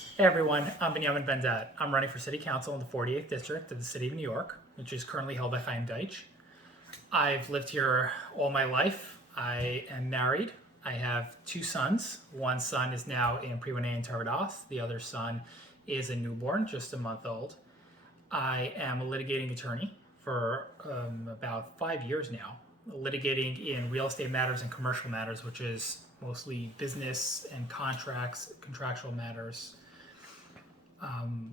Hey everyone, I'm Binyomin Bendet. I'm running for City Council in the 48th District of the City of New York, which is currently held by Chaim Deutsch. I've lived here all my life. I am married. I have two sons. One son is now in pre-1A Torah Vodaas. The other son is a newborn, just a month old. I am a litigating attorney for about 5 years now, litigating in real estate matters and commercial matters, which is mostly business and contracts, contractual matters.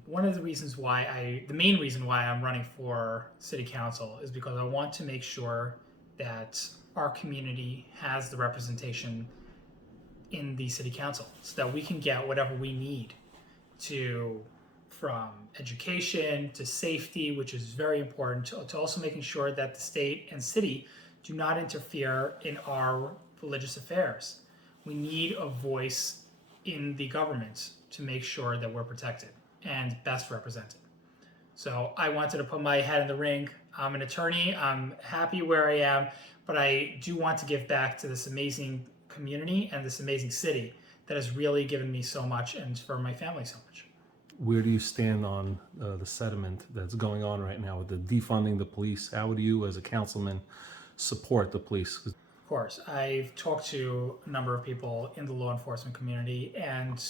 One of the the main reason why I'm running for city council is because I want to make sure that our community has the representation in the city council so that we can get whatever we need from education to safety, which is very important, to also making sure that the state and city do not interfere in our religious affairs. We need a voice in the government to make sure that we're protected and best represented. So I wanted to put my head in the ring. I'm an attorney. I'm happy where I am, but I do want to give back to this amazing community and this amazing city that has really given me so much and for my family so much. Where do you stand on the sentiment that's going on right now with the defunding the police? How do you, as a councilman, support the police? Of course, I've talked to a number of people in the law enforcement community, and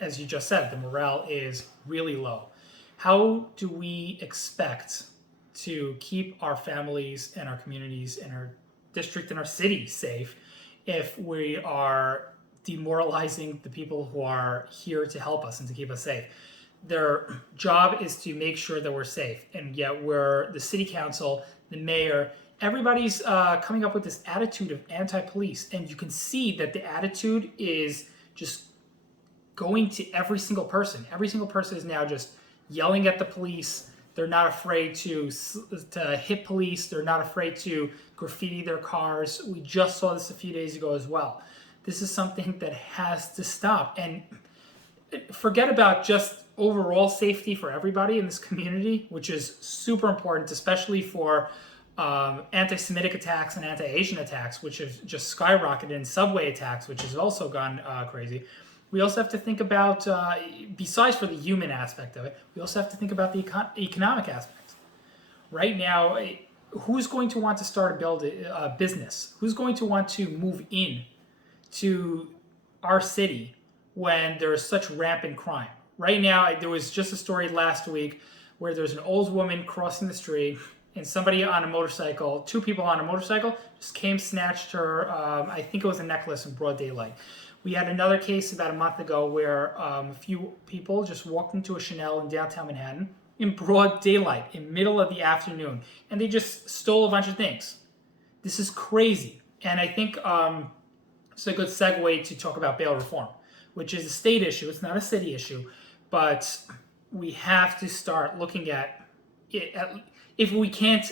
as you just said, the morale is really low. How do we expect to keep our families and our communities and our district and our city safe if we are demoralizing the people who are here to help us and to keep us safe? Their job is to make sure that we're safe, and yet we're the city council, the mayor, everybody's coming up with this attitude of anti-police, and you can see that the attitude is just going to every single person. Every single person is now just yelling at the police. They're not afraid to hit police. They're not afraid to graffiti their cars. We just saw this a few days ago as well. This is something that has to stop. And forget about just overall safety for everybody in this community, which is super important, especially for anti-Semitic attacks and anti-Asian attacks, which have just skyrocketed, and subway attacks, which has also gone crazy. We also have to think about, besides for the human aspect of it, we also have to think about the economic aspects. Right now, who's going to want to start a business? Who's going to want to move in to our city when there is such rampant crime? Right now, there was just a story last week where there's an old woman crossing the street, and somebody on a motorcycle, two people on a motorcycle, just came, snatched her, I think it was a necklace in broad daylight. We had another case about a month ago where a few people just walked into a Chanel in downtown Manhattan in broad daylight, in middle of the afternoon, and they just stole a bunch of things. This is crazy. And I think it's a good segue to talk about bail reform, which is a state issue. It's not a city issue, but we have to start looking at it. If we can't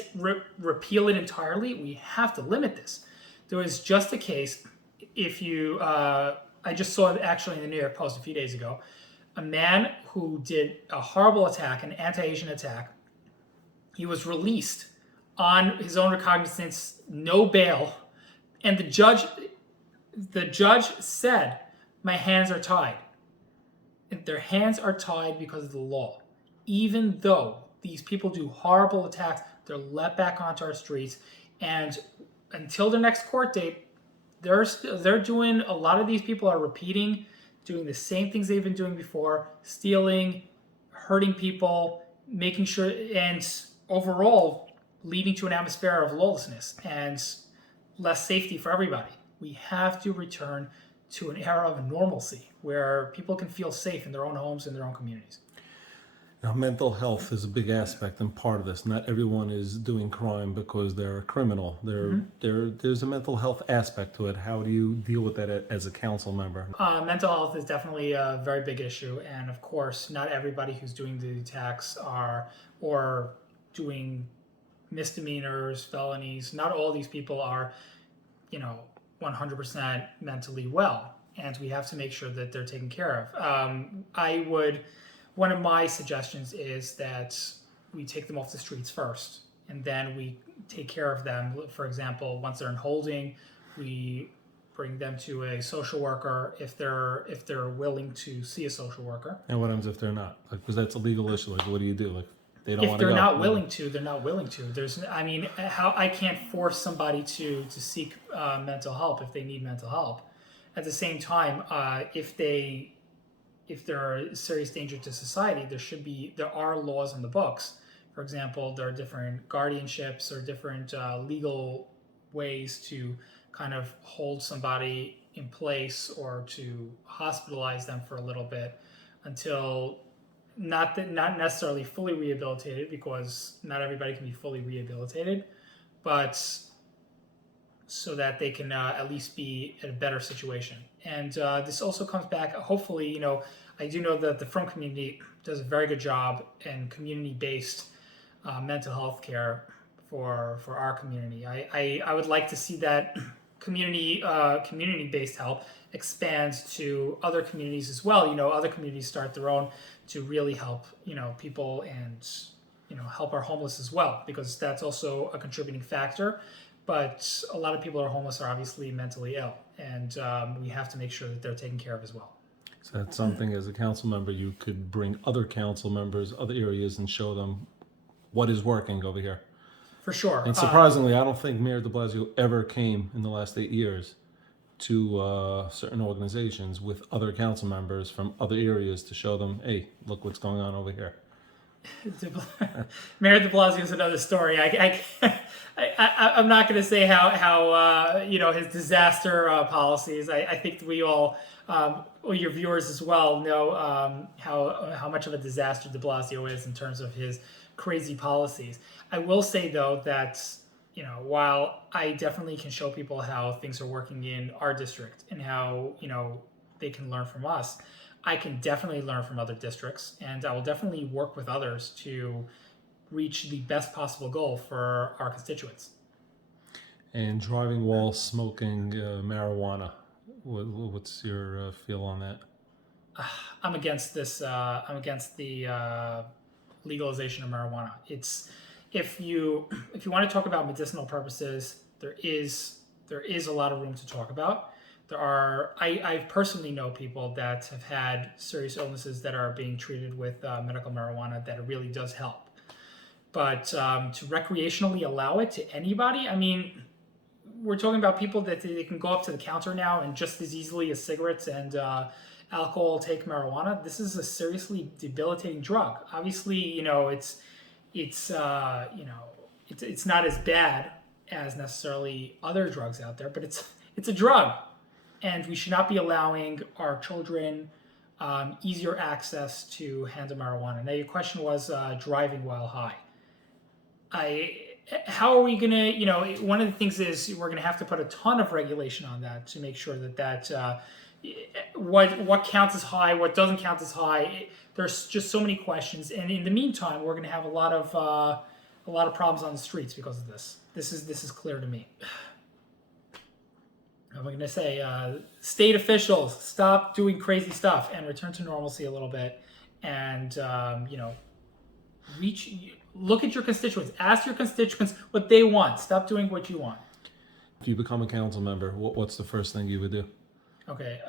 repeal it entirely, we have to limit this. There was just a case, I just saw it actually in the New York Post a few days ago, a man who did a horrible attack, an anti-Asian attack. He was released on his own recognizance, no bail, and the judge said, "My hands are tied." And their hands are tied because of the law. Even though these people do horrible attacks, they're let back onto our streets, and until their next court date, they're doing, a lot of these people are doing the same things they've been doing before, stealing, hurting people, making sure, and overall leading to an atmosphere of lawlessness and less safety for everybody. We have to return to an era of normalcy where people can feel safe in their own homes and their own communities. Now, mental health is a big aspect and part of this. Not everyone is doing crime because they're a criminal. There's a mental health aspect to it. How do you deal with that as a council member? Mental health is definitely a very big issue, and of course, not everybody who's doing the attacks or doing misdemeanors, felonies. Not all these people are, 100% mentally well, and we have to make sure that they're taken care of. One of my suggestions is that we take them off the streets first, and then we take care of them. For example, once they're in holding, we bring them to a social worker if they're willing to see a social worker. And what happens if they're not? Like, because that's a legal issue. Like, what do you do? Like, they don't If want to go. they're not willing to, they're not willing to. I can't force somebody to seek mental help if they need mental help. At the same time, if they're a serious danger to society, there are laws in the books. For example, there are different guardianships or different legal ways to kind of hold somebody in place or to hospitalize them for a little bit until not necessarily fully rehabilitated, because not everybody can be fully rehabilitated, but so that they can at least be in a better situation. And this also comes back, hopefully, I do know that the Frum community does a very good job in community-based mental health care for our community. I would like to see that community-based help expands to other communities as well. Other communities start their own to really help, people and, help our homeless as well, because that's also a contributing factor. But a lot of people who are homeless are obviously mentally ill, and we have to make sure that they're taken care of as well. So that's something, as a council member, you could bring other council members, other areas, and show them what is working over here. For sure. And surprisingly, I don't think Mayor de Blasio ever came in the last 8 years to certain organizations with other council members from other areas to show them, hey, look what's going on over here. Mayor de Blasio is another story. I'm not going to say how his disaster policies. I think we all, your viewers as well, know how much of a disaster de Blasio is in terms of his crazy policies. I will say though that while I definitely can show people how things are working in our district and how they can learn from us, I can definitely learn from other districts, and I will definitely work with others to reach the best possible goal for our constituents. And driving while smoking marijuana, what's your feel on that? I'm against this. I'm against the legalization of marijuana. It's if you want to talk about medicinal purposes, there is a lot of room to talk about. I personally know people that have had serious illnesses that are being treated with medical marijuana that it really does help. But to recreationally allow it to anybody, I mean, we're talking about people that they can go up to the counter now and just as easily as cigarettes and alcohol take marijuana. This is a seriously debilitating drug. Obviously, it's not as bad as necessarily other drugs out there, but it's a drug. And we should not be allowing our children easier access to handle marijuana. Now, your question was driving while high. How are we going to, one of the things is we're going to have to put a ton of regulation on that to make sure that what counts as high, what doesn't count as high. There's just so many questions. And in the meantime, we're going to have a lot of problems on the streets because of this. This is clear to me. I'm going to say, state officials, stop doing crazy stuff and return to normalcy a little bit. And, look at your constituents. Ask your constituents what they want. Stop doing what you want. If you become a council member, what's the first thing you would do? Okay.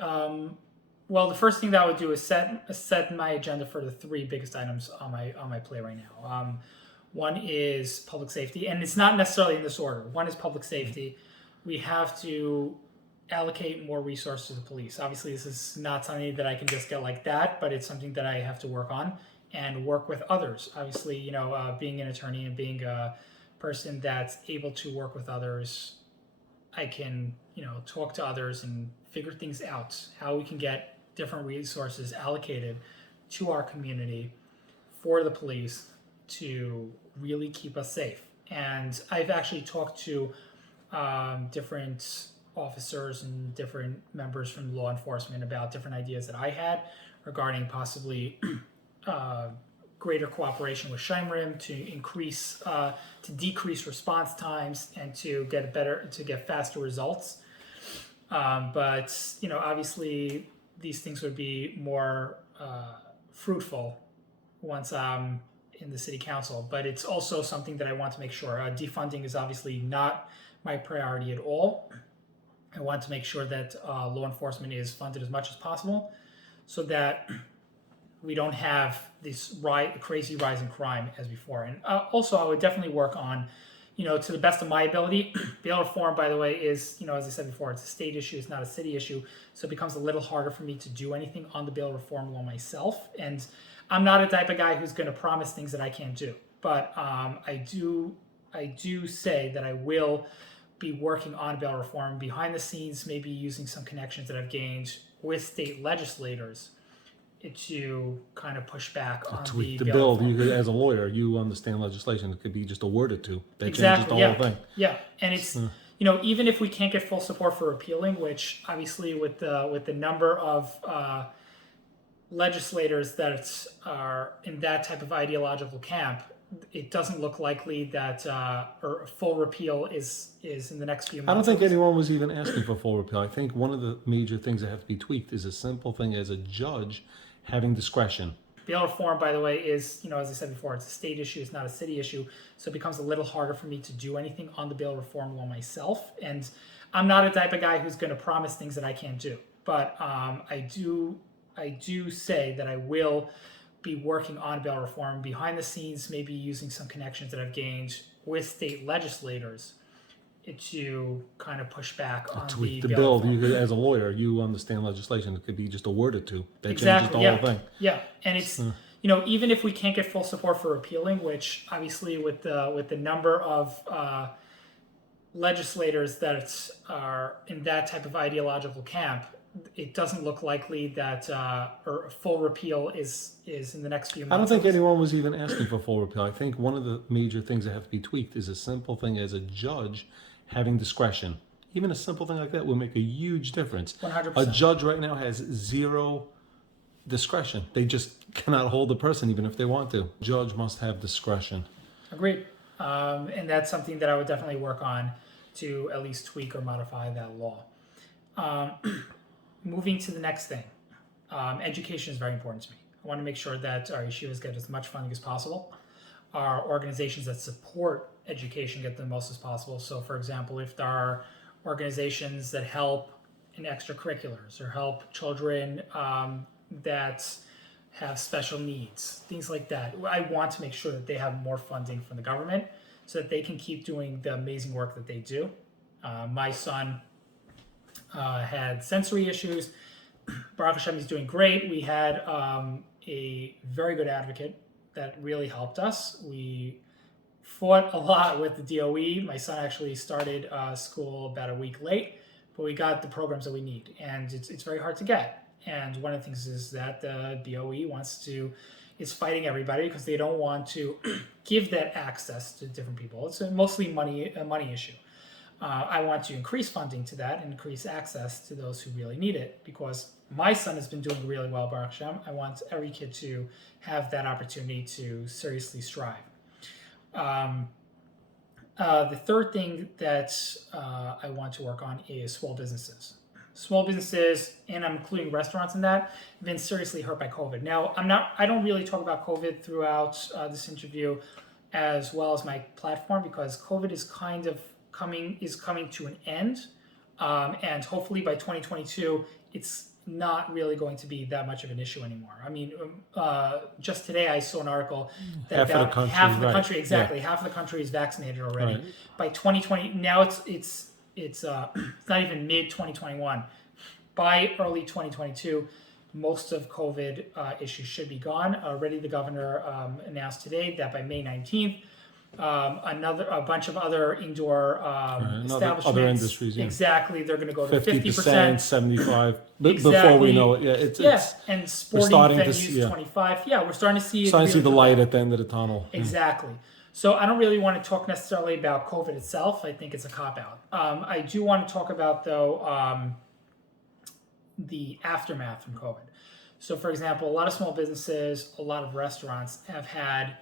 Well, the first thing that I would do is set my agenda for the three biggest items on my plate right now. One is public safety, and it's not necessarily in this order. One is public safety. We have to allocate more resources to the police. Obviously, this is not something that I can just get like that, but it's something that I have to work on and work with others. Obviously, being an attorney and being a person that's able to work with others, I can, talk to others and figure things out, how we can get different resources allocated to our community for the police to really keep us safe. And I've actually talked to different officers and different members from law enforcement about different ideas that I had regarding possibly greater cooperation with Chaim to decrease response times and to get faster results. But obviously these things would be more fruitful once I'm in the city council. But it's also something that I want to make sure. Defunding is obviously not my priority at all. I want to make sure that law enforcement is funded as much as possible so that we don't have this crazy rise in crime as before. And also, I would definitely work on, to the best of my ability. Bail reform, by the way, is, as I said before, it's a state issue, it's not a city issue. So it becomes a little harder for me to do anything on the bail reform law myself. And I'm not a type of guy who's going to promise things that I can't do. But I do say that I will be working on bail reform behind the scenes, maybe using some connections that I've gained with state legislators to kind of push back on tweak the the bail bill. reform. You, as a lawyer, you understand legislation. It could be just a word or two that Exactly, changes the whole thing. Yeah, and it's even if we can't get full support for repealing, which obviously with the number of legislators that are in that type of ideological camp, it doesn't look likely that or full repeal is in the next few months. I don't think anyone was even asking for full repeal. I think one of the major things that have to be tweaked is a simple thing as a judge having discretion. Bail reform, by the way, is, as I said before, it's a state issue, it's not a city issue. So it becomes a little harder for me to do anything on the bail reform law myself. And I'm not a type of guy who's going to promise things that I can't do. But I do say that I will be working on bail reform behind the scenes, maybe using some connections that I've gained with state legislators to kind of push back on Tweak the the bail bill. reform. You, as a lawyer, you understand legislation. It could be just a word or two that Exactly, changes the whole thing. Yeah, and it's even if we can't get full support for repealing, which obviously with the number of legislators that are in that type of ideological camp, it doesn't look likely that or full repeal is in the next few months. I don't think anyone was even asking for full repeal. I think one of the major things that have to be tweaked is a simple thing as a judge having discretion. Even a simple thing like that will make a huge difference. 100%. A judge right now has zero discretion. They just cannot hold the person even if they want to. Judge must have discretion. Agreed. And that's something that I would definitely work on to at least tweak or modify that law. Moving to the next thing. Education is very important to me. I want to make sure that our yeshivas get as much funding as possible. Our organizations that support education get the most as possible. So, for example, if there are organizations that help in extracurriculars or help children that have special needs, things like that, I want to make sure that they have more funding from the government so that they can keep doing the amazing work that they do. My son had sensory issues. Baruch Hashem, he's doing great. We had a very good advocate that really helped us. We fought a lot with the DOE. My son actually started school about a week late, but we got the programs that we need, and it's very hard to get. And one of the things is that the DOE is fighting everybody because they don't want to give that access to different people. It's mostly a money issue. I want to increase funding to that and increase access to those who really need it, because my son has been doing really well, Baruch Hashem. I want every kid to have that opportunity to seriously strive. The third thing that I want to work on is small businesses. Small businesses, and I'm including restaurants in that, have been seriously hurt by COVID. Now, I don't really talk about COVID throughout this interview as well as my platform, because COVID is kind of coming to an end, and hopefully by 2022, it's not really going to be that much of an issue anymore. I mean, just today I saw an article that half of the country, exactly, half of the country is vaccinated already. Right. By 2020, now it's not even mid 2021. By early 2022, most of COVID issues should be gone. Already, the governor announced today that by May 19th, a bunch of other indoor establishments, other industries, exactly, they're going to go to 50%, 75%. Exactly. Before we know it, and sporting venues 25. Yeah, we're starting to see. Starting to see the light at the end of the tunnel. Exactly. So I don't really want to talk necessarily about COVID itself. I think it's a cop-out. I do want to talk about, though, the aftermath from COVID. So, for example, a lot of small businesses, a lot of restaurants have had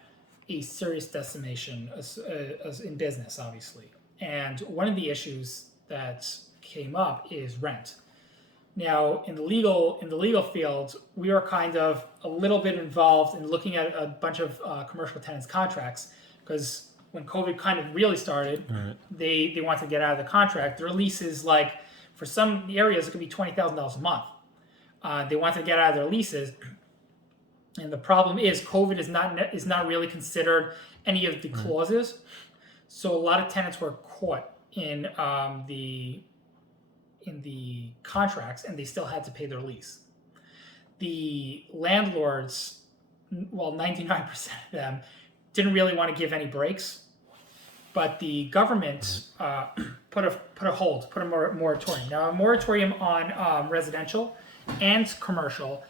a serious decimation as in business, obviously. And one of the issues that came up is rent. Now, in the legal field, we are kind of a little bit involved in looking at a bunch of commercial tenants contracts, because when COVID kind of really started, they wanted to get out of the contract. Their leases For some areas, it could be $20,000 a month. They want to get out of their leases, and the problem is COVID is not really considered any of the clauses. So a lot of tenants were caught in the contracts, and they still had to pay their lease. The landlords, well, 99% of them didn't really want to give any breaks, but the government put a moratorium. Now, a moratorium on residential and commercial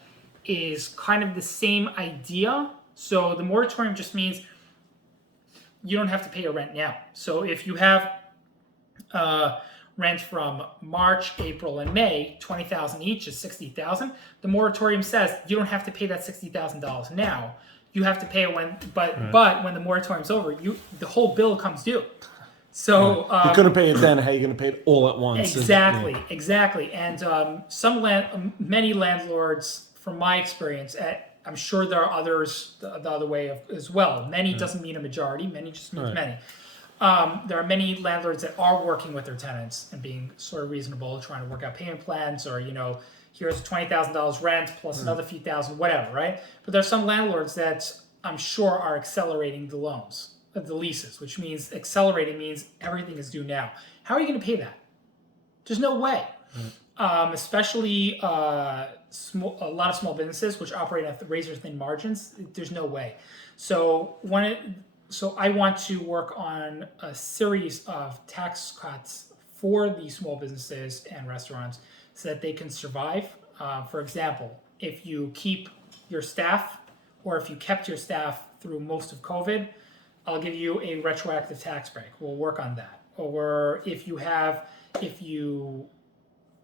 is kind of the same idea. So the moratorium just means you don't have to pay your rent now. So if you have rent from March, April, and May, $20,000 each is $60,000. The moratorium says you don't have to pay that $60,000 now. You have to pay it when when the moratorium's over, the whole bill comes due. So you couldn't pay it then. How are you going to pay it all at once? Exactly. And many landlords, from my experience, I'm sure there are others the other way as well. Many doesn't mean a majority. Many just means many. There are many landlords that are working with their tenants and being sort of reasonable, trying to work out payment plans, or here's $20,000 rent plus another few thousand, whatever, right? But there's some landlords that I'm sure are accelerating the loans, the leases, which means accelerating means everything is due now. How are you going to pay that? There's no way. Especially a lot of small businesses which operate at the razor-thin margins. There's no way. So I want to work on a series of tax cuts for these small businesses and restaurants so that they can survive. For example, if you keep your staff, or if you kept your staff through most of COVID, I'll give you a retroactive tax break. We'll work on that. Or if you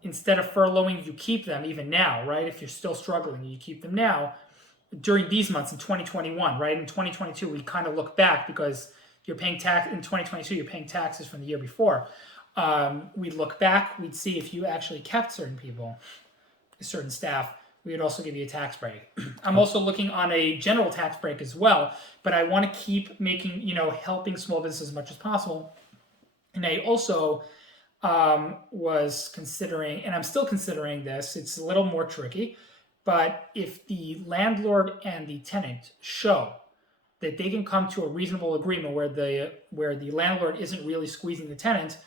instead of furloughing, you keep them even now, right? If you're still struggling, you keep them now during these months in 2021, right? In 2022, we kind of look back because you're paying tax in 2022, you're paying taxes from the year before. We'd look back, we'd see if you actually kept certain people, certain staff, we would also give you a tax break. I'm also looking on a general tax break as well, but I want to keep making, helping small businesses as much as possible. And I also was considering, and I'm still considering this, it's a little more tricky, but if the landlord and the tenant show that they can come to a reasonable agreement where the landlord isn't really squeezing the tenant,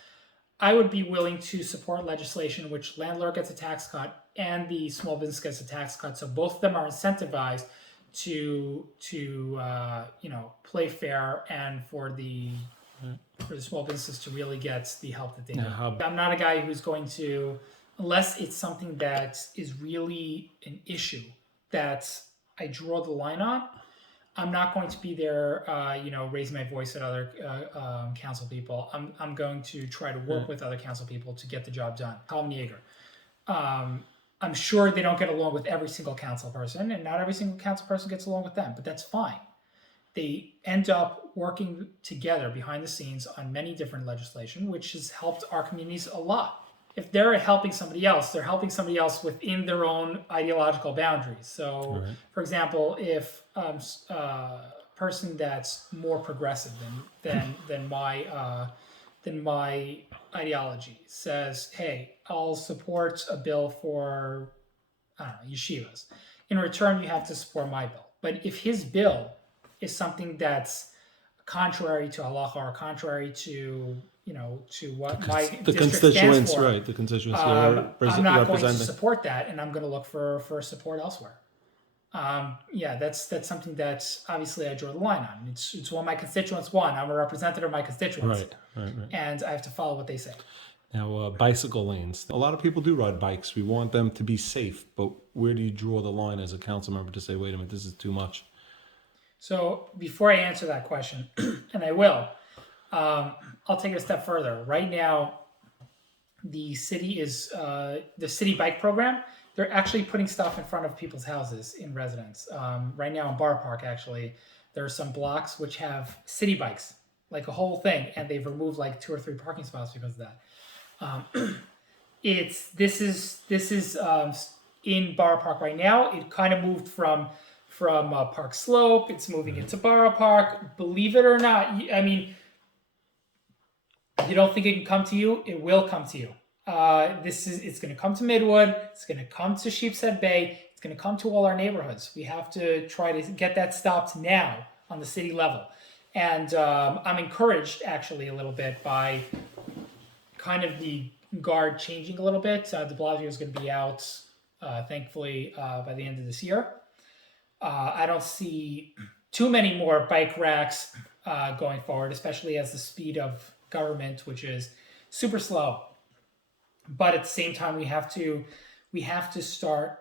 I would be willing to support legislation in which landlord gets a tax cut and the small business gets a tax cut, so both of them are incentivized to play fair and for the small businesses to really get the help that they need. I'm not a guy who's going to, unless it's something that is really an issue that I draw the line on, I'm not going to be there, raising my voice at other council people. I'm going to try to work with other council people to get the job done. Colin Yeager. I'm sure they don't get along with every single council person, and not every single council person gets along with them, but that's fine. They end up working together behind the scenes on many different legislation, which has helped our communities a lot. If they're helping somebody else, they're helping somebody else within their own ideological boundaries. So, for example, if a person that's more progressive than my ideology says, "Hey, I'll support a bill for yeshivas," in return, you have to support my bill. But if his bill is something that's contrary to halacha or contrary to what the constituents, for, right? The constituents I'm not going to support that, and I'm going to look for support elsewhere. That's something that obviously I draw the line on. It's what my constituents want. I'm a representative of my constituents, right. And I have to follow what they say. Now, bicycle lanes. A lot of people do ride bikes. We want them to be safe, but where do you draw the line as a council member to say, wait a minute, this is too much? So before I answer that question, and I will, I'll take it a step further. Right now, the city bike program. They're actually putting stuff in front of people's houses in residence. Right now in Borough Park, actually, there are some blocks which have city bikes, like a whole thing, and they've removed like 2 or 3 parking spots because of that. This is in Borough Park right now. It kind of moved from Park Slope. It's moving into Borough Park. Believe it or not, I mean, you don't think it can come to you? It will come to you. It's going to come to Midwood. It's going to come to Sheepshead Bay. It's going to come to all our neighborhoods. We have to try to get that stopped now on the city level. And I'm encouraged actually a little bit by kind of the guard changing a little bit. De Blasio is going to be out, thankfully, by the end of this year. I don't see too many more bike racks going forward, especially as the speed of government, which is super slow. But at the same time, we have to start,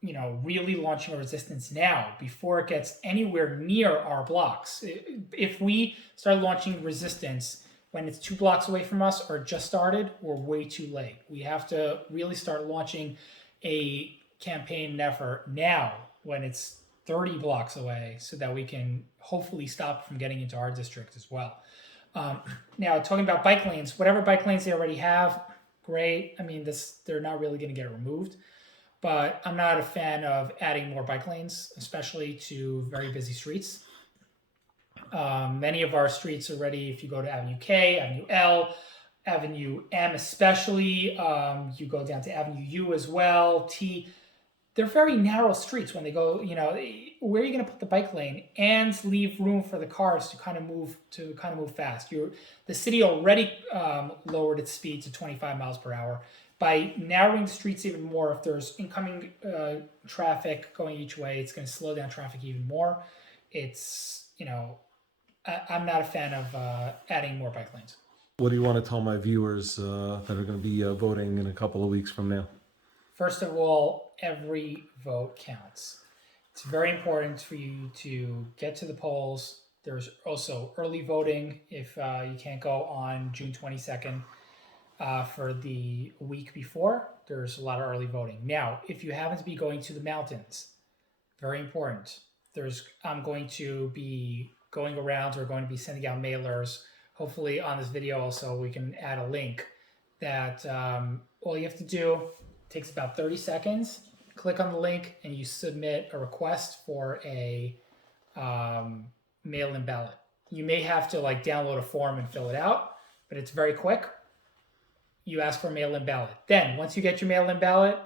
really launching a resistance now before it gets anywhere near our blocks. If we start launching resistance when it's 2 blocks away from us or just started, we're way too late. We have to really start launching a campaign and effort now when it's 30 blocks away so that we can hopefully stop from getting into our district as well. Now, talking about bike lanes, whatever bike lanes they already have, great. I mean, they're not really going to get removed, but I'm not a fan of adding more bike lanes, especially to very busy streets. Many of our streets already, if you go to Avenue K, Avenue L, Avenue M especially, you go down to Avenue U as well, T, they're very narrow streets when they go, where are you going to put the bike lane and leave room for the cars to kind of move fast? The city already lowered its speed to 25 miles per hour. By narrowing the streets even more, if there's incoming traffic going each way, it's going to slow down traffic even more. I'm not a fan of adding more bike lanes. What do you want to tell my viewers that are going to be voting in a couple of weeks from now? First of all, every vote counts. It's very important for you to get to the polls. There's also early voting if you can't go on June 22nd for the week before. There's a lot of early voting. Now, if you happen to be going to the mountains, very important. I'm going to be going around. We're going to be sending out mailers. Hopefully on this video also we can add a link that all you have to do, takes about 30 seconds. Click on the link and you submit a request for a mail-in ballot. You may have to download a form and fill it out, but it's very quick. You ask for a mail-in ballot. Then once you get your mail-in ballot,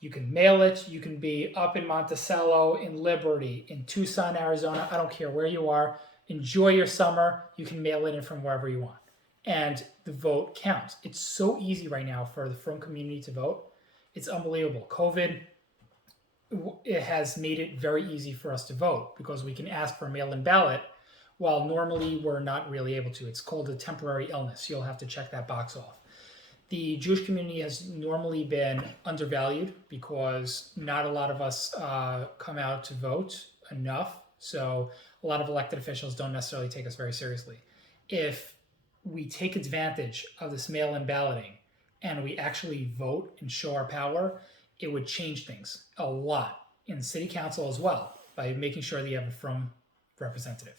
you can mail it. You can be up in Monticello, in Liberty, in Tucson, Arizona. I don't care where you are. Enjoy your summer. You can mail it in from wherever you want. And the vote counts. It's so easy right now for the Frum community to vote. It's unbelievable. COVID, it has made it very easy for us to vote because we can ask for a mail-in ballot while normally we're not really able to. It's called a temporary illness. You'll have to check that box off. The Jewish community has normally been undervalued because not a lot of us come out to vote enough. So a lot of elected officials don't necessarily take us very seriously. If we take advantage of this mail-in balloting and we actually vote and show our power, it would change things a lot in the city council as well by making sure that you have a Frum representative.